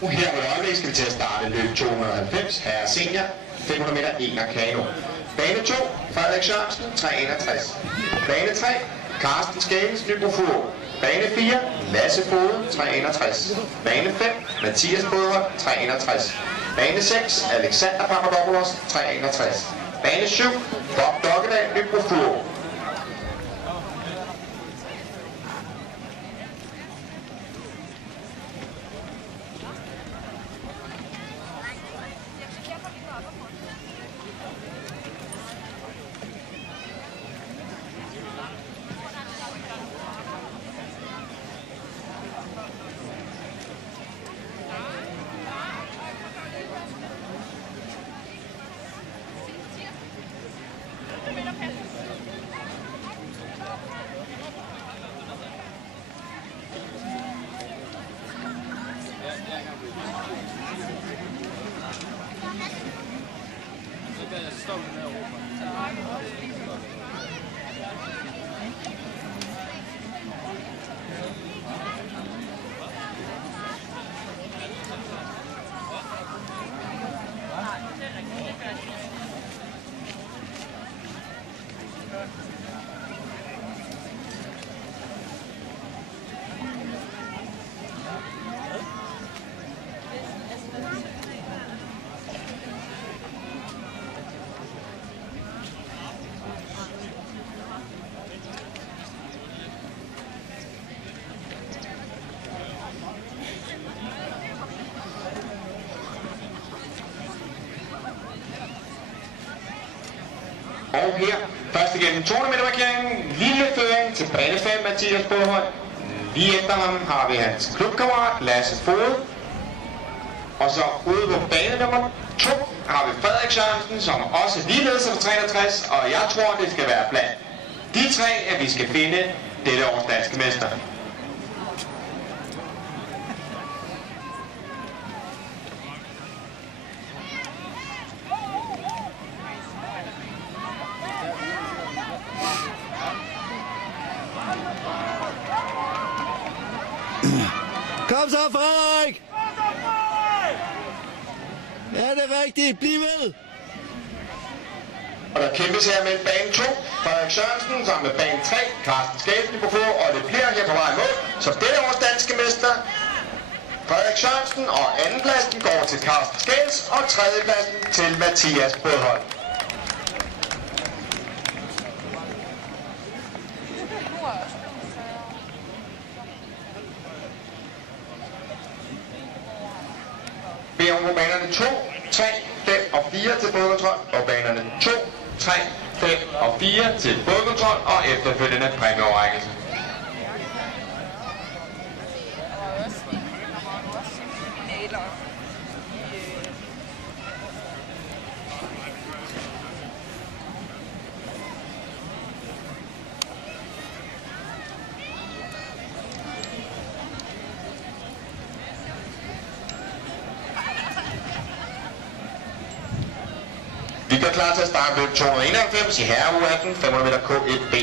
Her på et øjeblik skal vi til at starte løb 290, herre senior, 500 meter ener kano. Bane 2, Frederik Sørensen, 361. Bane 3, Carsten Skægens, Nybrofur. Bane 4, Lasse Fode, 361. Bane 5, Mathias Bådhold, 361. Bane 6, Alexander Papadopoulos, 361. Bane 7, Bob Dokkedal, Nybrofur. Og her, først igennem 200 meter markeringen, lille føring til bane 5, Mathias Bådhold. Lige efter ham har vi hans klubkammerat, Lasse Fode. Og så ude på bane nummer 2 har vi Frederik Sørensen, som også ligeledes er på 63, og jeg tror, det skal være blandt de tre, at vi skal finde dette års danske mester. Kom så, Frederik! Ja, det er rigtigt. Bliv ved! Og der kæmpes her mellem bane 2, Frederik Sørensen, sammen med bane 3, Carsten Skægens på for, og det bliver her på vej mod. Så dette års danske mester, Frederik Sørensen, og andenpladsen går til Carsten Skægens, og tredjepladsen til Mathias Bådhold. Beder om på banerne 2, 3, 5 og 4 til bådkontrol, og banerne 2, 3, 5 og 4 til bådkontrol og efterfølgende præmieoverrækkelse. Vi gør klar til at starte løb 291 i herre U18, 500 meter K1B.